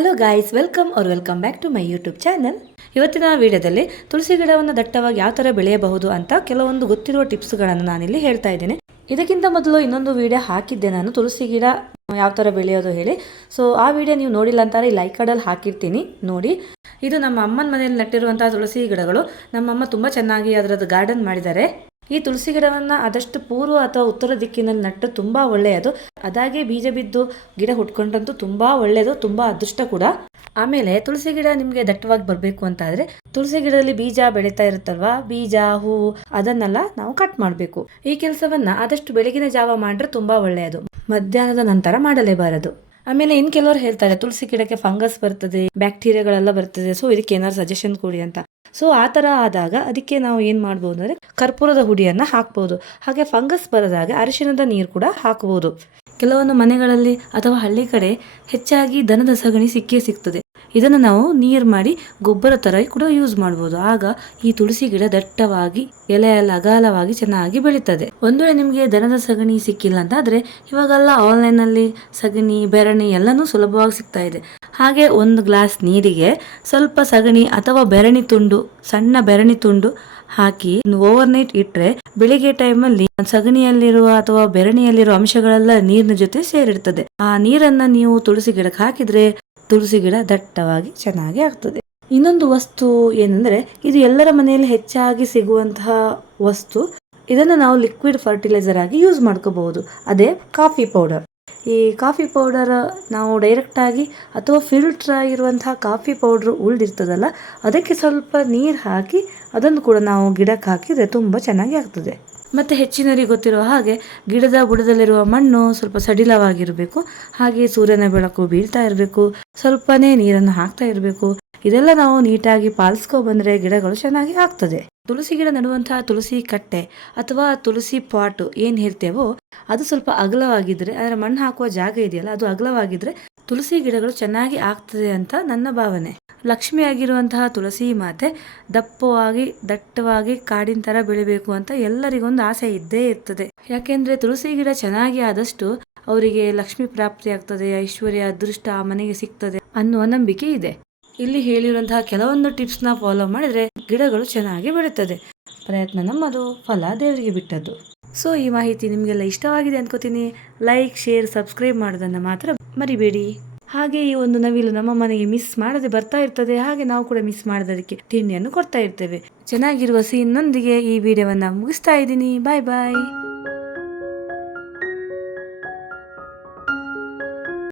Hello guys, welcome back to my YouTube channel. ಇವತ್ತಿನ ವಿಡಿಯೋದಲ್ಲಿ ತುಳಸಿ ಗಿಡವನ್ನು ದಟ್ಟವಾಗಿ ಯಾವ ಥರ ಬೆಳೆಯಬಹುದು ಅಂತ ಕೆಲವೊಂದು ಗೊತ್ತಿರುವ ಟಿಪ್ಸ್ಗಳನ್ನು ನಾನಿಲ್ಲಿ ಹೇಳ್ತಾ ಇದ್ದೇನೆ. ಇದಕ್ಕಿಂತ ಮೊದಲು ಇನ್ನೊಂದು ವಿಡಿಯೋ ಹಾಕಿದ್ದೆ ನಾನು, ತುಳಸಿ ಗಿಡ ಯಾವ ಥರ ಬೆಳೆಯೋದು ಹೇಳಿ. ಸೊ ಆ ವಿಡಿಯೋ ನೀವು ನೋಡಿಲ್ಲ ಅಂತಾರೆ ಈ ಲೈಕ್ ಕಾರ್ಡಲ್ಲಿ ಹಾಕಿರ್ತೀನಿ, ನೋಡಿ. ಇದು ನಮ್ಮ ಅಮ್ಮನ ಮನೆಯಲ್ಲಿ ನೆಟ್ಟಿರುವಂತಹ ತುಳಸಿ ಗಿಡಗಳು. ನಮ್ಮಮ್ಮ ತುಂಬ ಚೆನ್ನಾಗಿ ಅದರದ್ದು ಗಾರ್ಡನ್ ಮಾಡಿದ್ದಾರೆ. ಈ ತುಳಸಿ ಗಿಡವನ್ನು ಆದಷ್ಟು ಪೂರ್ವ ಅಥವಾ ಉತ್ತರ ದಿಕ್ಕಿನಲ್ಲಿ ನಟ್ಟು ತುಂಬ ಒಳ್ಳೆಯದು. ಅದಾಗೆ ಬೀಜ ಬಿದ್ದು ಗಿಡ ಹುಟ್ಕೊಂಡಂತೂ ತುಂಬ ಒಳ್ಳೆಯದು, ತುಂಬ ಅದೃಷ್ಟ ಕೂಡ. ಆಮೇಲೆ ತುಳಸಿ ಗಿಡ ನಿಮಗೆ ದಟ್ಟವಾಗಿ ಬರಬೇಕು ಅಂತ ಆದರೆ ತುಳಸಿ ಗಿಡದಲ್ಲಿ ಬೀಜ ಬೆಳೀತಾ ಇರುತ್ತಲ್ವಾ, ಬೀಜ ಹೂವು ಅದನ್ನೆಲ್ಲ ನಾವು ಕಟ್ ಮಾಡಬೇಕು. ಈ ಕೆಲಸವನ್ನ ಆದಷ್ಟು ಬೆಳಗಿನ ಜಾವ ಮಾಡಿದ್ರೆ ತುಂಬ ಒಳ್ಳೆಯದು, ಮಧ್ಯಾಹ್ನದ ನಂತರ ಮಾಡಲೇಬಾರದು. ಆಮೇಲೆ ಇನ್ ಕೆಲವರು ಹೇಳ್ತಾರೆ ತುಳಸಿ ಗಿಡಕ್ಕೆ ಫಂಗಸ್ ಬರ್ತದೆ, ಬ್ಯಾಕ್ಟೀರಿಯಾಗಳೆಲ್ಲ ಬರ್ತದೆ, ಸೊ ಇದಕ್ಕೆ ಏನಾದ್ರು ಸಜೆಷನ್ ಕೊಡಿ ಅಂತ. ಸೊ ಆ ಥರ ಆದಾಗ ಅದಕ್ಕೆ ನಾವು ಏನು ಮಾಡ್ಬೋದು ಅಂದರೆ ಕರ್ಪೂರದ ಹುಡಿಯನ್ನು ಹಾಕ್ಬೋದು. ಹಾಗೆ ಫಂಗಸ್ ಬರದಾಗ ಅರಿಶಿಣದ ನೀರು ಕೂಡ ಹಾಕ್ಬೋದು. ಕೆಲವೊಂದು ಮನೆಗಳಲ್ಲಿ ಅಥವಾ ಹಳ್ಳಿ ಕಡೆ ಹೆಚ್ಚಾಗಿ ದನದ ಸಗಣಿ ಸಿಗ್ತದೆ. ಇದನ್ನು ನಾವು ನೀರು ಮಾಡಿ ಗೊಬ್ಬರ ಥರ ಕೂಡ ಯೂಸ್ ಮಾಡ್ಬೋದು. ಆಗ ಈ ತುಳಸಿ ಗಿಡ ದಟ್ಟವಾಗಿ ಎಲೆ ಎಲ್ಲ ಅಗಾಲವಾಗಿ ಚೆನ್ನಾಗಿ ಬೆಳೀತದೆ. ಒಂದು ವೇಳೆ ನಿಮಗೆ ದನದ ಸಗಣಿ ಸಿಕ್ಕಿಲ್ಲ ಅಂತ ಆದರೆ ಇವಾಗೆಲ್ಲ ಆನ್ಲೈನಲ್ಲಿ ಸಗಣಿ ಬೆರಣಿ ಎಲ್ಲನೂ ಸುಲಭವಾಗಿ ಸಿಗ್ತಾ ಇದೆ. ಹಾಗೆ ಒಂದು ಗ್ಲಾಸ್ ನೀರಿಗೆ ಸ್ವಲ್ಪ ಸಗಣಿ ಅಥವಾ ಬೆರಣಿ ತುಂಡು, ಸಣ್ಣ ಬೆರಣಿ ತುಂಡು ಹಾಕಿ ಓವರ್ ನೈಟ್ ಇಟ್ರೆ ಬೆಳಿಗ್ಗೆ ಟೈಮಲ್ಲಿ ಸಗಣಿಯಲ್ಲಿರುವ ಅಥವಾ ಬೆರಣಿಯಲ್ಲಿರುವ ಅಂಶಗಳೆಲ್ಲ ನೀರಿನ ಜೊತೆ ಸೇರಿರ್ತದೆ. ಆ ನೀರನ್ನ ನೀವು ತುಳಸಿ ಗಿಡಕ್ಕೆ ಹಾಕಿದ್ರೆ ತುಳಸಿ ಗಿಡ ದಟ್ಟವಾಗಿ ಚೆನ್ನಾಗಿ ಆಗ್ತದೆ. ಇನ್ನೊಂದು ವಸ್ತು ಏನಂದ್ರೆ, ಇದು ಎಲ್ಲರ ಮನೆಯಲ್ಲಿ ಹೆಚ್ಚಾಗಿ ಸಿಗುವಂತಹ ವಸ್ತು. ಇದನ್ನು ನಾವು ಲಿಕ್ವಿಡ್ ಫರ್ಟಿಲೈಸರ್ ಆಗಿ ಯೂಸ್ ಮಾಡ್ಕೋಬಹುದು. ಅದೇ ಕಾಫಿ ಪೌಡರ್. ಈ ಕಾಫಿ ಪೌಡರ್ ನಾವು ಡೈರೆಕ್ಟ್ ಆಗಿ ಅಥವಾ ಫಿಲ್ಟರ್ ಆಗಿರುವಂತಹ ಕಾಫಿ ಪೌಡರ್ ಉಳಿದಿರ್ತದಲ್ಲ, ಅದಕ್ಕೆ ಸ್ವಲ್ಪ ನೀರು ಹಾಕಿ ಅದನ್ನು ಕೂಡ ನಾವು ಗಿಡಕ್ಕೆ ಹಾಕಿದ್ರೆ ತುಂಬ ಚೆನ್ನಾಗಿ ಆಗ್ತದೆ. ಮತ್ತು ಹೆಚ್ಚಿನವರಿಗೆ ಗೊತ್ತಿರೋ ಹಾಗೆ ಗಿಡದ ಬುಡದಲ್ಲಿರುವ ಮಣ್ಣು ಸ್ವಲ್ಪ ಸಡಿಲವಾಗಿರಬೇಕು. ಹಾಗೆ ಸೂರ್ಯನ ಬೆಳಕು ಬೀಳ್ತಾ ಇರಬೇಕು, ಸ್ವಲ್ಪನೇ ನೀರನ್ನು ಹಾಕ್ತಾ ಇರಬೇಕು. ಇದೆಲ್ಲ ನಾವು ನೀಟಾಗಿ ಪಾಲಿಸ್ಕೊ ಬಂದರೆ ಗಿಡಗಳು ಚೆನ್ನಾಗಿ ಆಗ್ತದೆ. ತುಳಸಿ ಗಿಡ ನೆಡುವಂತಹ ತುಳಸಿ ಕಟ್ಟೆ ಅಥವಾ ತುಳಸಿ ಪಾಟ್ ಏನು ಹೇಳ್ತೇವೋ ಅದು ಸ್ವಲ್ಪ ಅಗಲವಾಗಿದ್ರೆ, ಅದರ ಮಣ್ಣು ಹಾಕುವ ಜಾಗ ಇದೆಯಲ್ಲ ಅದು ಅಗಲವಾಗಿದ್ರೆ ತುಳಸಿ ಗಿಡಗಳು ಚೆನ್ನಾಗಿ ಆಗ್ತದೆ ಅಂತ ನನ್ನ ಭಾವನೆ. ಲಕ್ಷ್ಮಿ ಆಗಿರುವಂತಹ ತುಳಸಿ ಮಾತೆ ದಪ್ಪವಾಗಿ ದಟ್ಟವಾಗಿ ಕಾಡಿನ ತರ ಬೆಳಿಬೇಕು ಅಂತ ಎಲ್ಲರಿಗೊಂದು ಆಸೆ ಇದ್ದೇ ಇರ್ತದೆ. ಯಾಕೆಂದ್ರೆ ತುಳಸಿ ಗಿಡ ಚೆನ್ನಾಗಿ ಆದಷ್ಟು ಅವರಿಗೆ ಲಕ್ಷ್ಮಿ ಪ್ರಾಪ್ತಿ ಆಗ್ತದೆ, ಐಶ್ವರ್ಯ ಅದೃಷ್ಟ ಆ ಮನೆಗೆ ಸಿಗ್ತದೆ ಅನ್ನುವ ನಂಬಿಕೆ ಇದೆ. ಇಲ್ಲಿ ಹೇಳಿರುವಂತಹ ಕೆಲವೊಂದು ಟಿಪ್ಸ್ನ ಫಾಲೋ ಮಾಡಿದ್ರೆ ಗಿಡಗಳು ಚೆನ್ನಾಗಿ ಬೆಳೀತದೆ. ಪ್ರಯತ್ನ ನಮ್ಮದು, ಫಲ ದೇವರಿಗೆ ಬಿಟ್ಟದ್ದು. ಸೊ ಈ ಮಾಹಿತಿ ನಿಮಗೆಲ್ಲ ಇಷ್ಟವಾಗಿದೆ ಅನ್ಕೋತೀನಿ. ಲೈಕ್, ಶೇರ್, ಸಬ್ಸ್ಕ್ರೈಬ್ ಮಾಡೋದನ್ನು ಮಾತ್ರ ಮರಿಬೇಡಿ. ಹಾಗೆ ಈ ಒಂದು ನವಿಲು ನಮ್ಮ ಮನೆಗೆ ಮಿಸ್ ಮಾಡದೆ ಬರ್ತಾ ಇರ್ತದೆ. ಹಾಗೆ ನಾವು ಕೂಡ ಮಿಸ್ ಮಾಡೋದಕ್ಕೆ ತಿಂಡಿಯನ್ನು ಕೊಡ್ತಾ ಇರ್ತೇವೆ. ಚೆನ್ನಾಗಿರುವ ಸೀನ್ನೊಂದಿಗೆ ಈ ವಿಡಿಯೋವನ್ನ ಮುಗಿಸ್ತಾ ಇದ್ದೀನಿ. ಬಾಯ್ ಬಾಯ್.